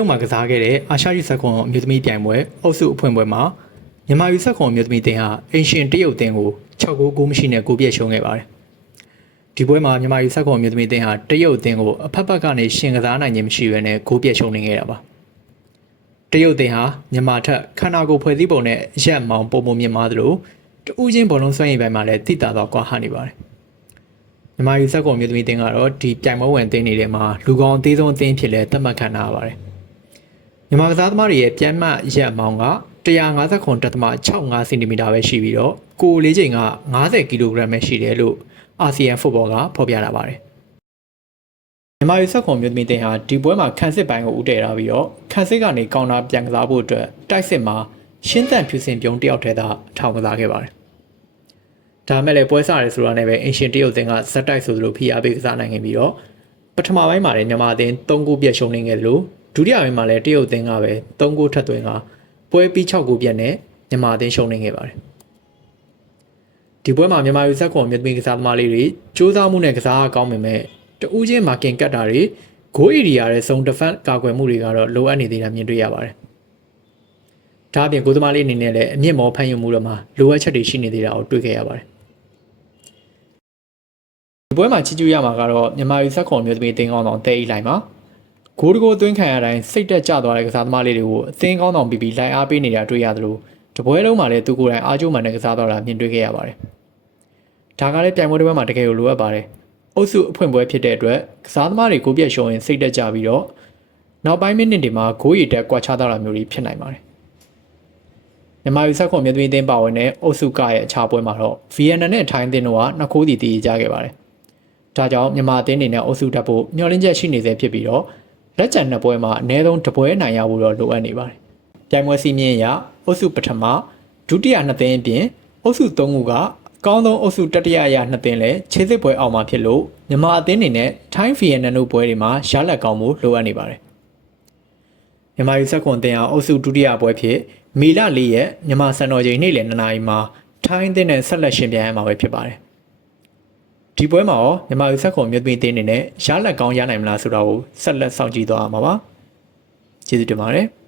ရုတ်မှာကစားခဲ့တဲ့အာရှယူဆက်ခွန်အမျိုးသမီးပြိုင်ပွဲအုပ်စုအဖွင့်ပွဲမှာမြန်မာယူဆက်ခွန်အမျိုးသမီးတင်ဟာအင်ရှင်တရုတ်တင်ကို6-9 ဂိုးမရှိနဲ့ဂိုးပြည့်ရှုံးခဲ့ပါတယ်။ဒီပွဲမှာမြန်မာယူဆက်ခွန်အမျိုးသမီးတင်ဟာတရုတ်တင်ကိုအဖက်ဖက်ကနေရှင်ကစားနိုင်ခြင်းမရှိဘဲနဲ့ဂိုးပြည့်ရှုံးနေခဲ့တာပါ။တရုတ်တင်ဟာမြန်မာထက်ခန္ဓာကိုယ်ဖွဲ့စည်းပုံနဲ့ရက်မောင်ပုံပုံမြင့်မားသလိုတူးချင်းဘောလုံးစွမ်းရည်ပိုင်းမှာလည်းတိတာတော့ကွာဟနေပါတယ်။မြန်မာယူဆက်ခွန်အမျိုးသမီးတင်ကတော့ဒီပြိုင်ပွဲဝင်အသင်းတွေမှာလူကောင်းအသေးဆုံးအသင်းဖြစ်လဲသတ်မှတ်ခံထားရပါတယ်။မြန်မာကစားသမားတွေရဲ့ပြန်မှတ်ရက်မောင်းက159.65 စင်တီမီတာပဲရှိပြီးတော့ကိုယ်လေးချိန်က50 ကီလိုဂရမ်ပဲရှိတယ်လို့အာဆီယံဖုတ်ဘောကဖော်ပြလာပါတယ်။မြန်မာယူဆက်ခွန်မျိုးသမီးတင်ဟာဒီပွဲမှာခန်းစစ်ပိုင်းကိုဦးတည်ထားပြီးတော့ခန်းစစ်ကနေကောင်တာပြန်ကစားဖို့အတွက်တိုက်စစ်မှာရှင်းသန့်ဖြူစင်ပြုံးတယောက်ထဲသာထောင်ကစားခဲ့ပါတယ်။ဒါမဲ့လည်းပွဲစားရဲဆိုတာနဲ့ပဲအင်ရှင်တရုတ်တင်ကဇက်တိုက်ဆိုသလိုဖိအားပေးကစားနိုင်ခဲ့ပြီးတော့ပထမပိုင်းမှာလည်းမြန်မာအသင်း3 ဂိုးပြတ်ရှုံးနေခဲ့တယ်လို့ဒုတိယပိုင်းမှာလည်းတရုတ်အသင်းကပဲ3 ဂိုးထပ်သွင်းကပွဲပြီး6 ဂိုးပြတ်နဲ့မြန်မာအသင်းရှုံးနေခဲ့ပါတယ်ဒီပွဲမှာမြန်မာယူဆက်ခွန်မြတ်မီကစားသမားလေးတွေစူးစမ်းမှုနဲ့ကစားအကောင်းပေမဲ့တဦးချင်းမာကင်ကတ်တာတွေဂိုးအီရီယာရဲ့ဆုံးဒဖက်ကာကွယ်မှုတွေကတော့လိုအပ်နေသေးတာမြင်တွေ့ရပါတယ်ဒါအပြင်ကိုသမားလေးအနေနဲ့လည်းအမြင့်မောဖန်ယူမှုတွေမှာလိုအပ်ချက်တွေရှိနေသေးတာကိုတွေ့ခဲ့ရပါတယ်ဒီပွဲမှာချီးကျူးရမှာကတော့မြန်မာယူဆက်ခွန်မြတ်မီတင်ကောင်းဆောင်တဲအီလိုက်ပါဂိုးတကိုးသွင်းခံရတိုင်းစိတ်တက်ကြသွားတဲ့ကစားသမားလေးတွေကိုအသင်းကောင်းဆောင်ပြီးလိုက်အားပေးနေတာတွေ့ရသလိုတပွဲလုံးမှာလည်းသူကိုယ်တိုင်အားကျိုးမှန်တဲ့ကစားသွားတာမြင်တွေ့ခဲ့ရပါတယ်။ဒါကလည်းပြိုင်ပွဲတစ်ပွဲမှာတကယ်ကိုလိုအပ်ပါတယ်။အုပ်စုအဖွင့်ပွဲဖြစ်တဲ့အတွက်ကစားသမားတွေကိုပြည့်ရှုံရင်စိတ်တက်ကြပြီးတော့နောက်ပိုင်းမိနစ်တွေမှာဂိုးရည်တက်ကွာခြားသွားတာမျိုးတွေဖြစ်နိုင်ပါတယ်။မြန်မာယူဆက်ခွန်မြေသွင်းအသင်းပါဝင်တဲ့အုပ်စုကရဲ့အခြားပွဲမှာတော့ VNN နဲ့ထိုင်းအသင်းတို့က2 ခိုးစီတည်ကြခဲ့ပါတယ်။ဒါကြောင့်မြန်မာအသင်းအနေနဲ့အုပ်စုတက်ဖို့မျှော်လင့်ချက်ရှိနေသေးဖြစ်ပြီးတော့လက်ကျန်2ပွဲမှာအနည်းဆုံး1ပွဲနိုင်ရဖို့တော့လိုအပ်နေပါတယ်။ပြိုင်ပွဲစီးမြင့်အရအုပ်စုပထမဒုတိယ2သင်းအပြင်အုပ်စု3ခုကအကောင်းဆုံးအုပ်စုတတိယအရ2သင်းလည်းခြေစစ်ပွဲအောင်မှာဖြစ်လို့မြန်မာအသင်းအနေနဲ့ထိုင်း VNN တို့ပွဲတွေမှာရလဒ်ကောင်းဖို့လိုအပ်နေပါတယ်။မြန်မာယူဆက်ခွန်အသင်းဟာအုပ်စုဒုတိယပွဲဖြစ်မေလ4ရက်မြန်မာစံတော်ချိန်နေ့လယ်2နာရီမှာထိုင်းအသင်းနဲ့ဆက်လက်ရှင်ပြိုင်ရမှာပဲဖြစ်ပါတယ်။ဒီပွဲမှာရောမြန်မာယူဆက်ခွန်မြို့သမီးအသင်းအနေနဲ့ရလဒ်ကောင်းရနိုင်မလားဆိုတာကိုဆက်လက်စောင့်ကြည့်သွားရမှာပါ။ကျေးဇူးတင်ပါတယ်။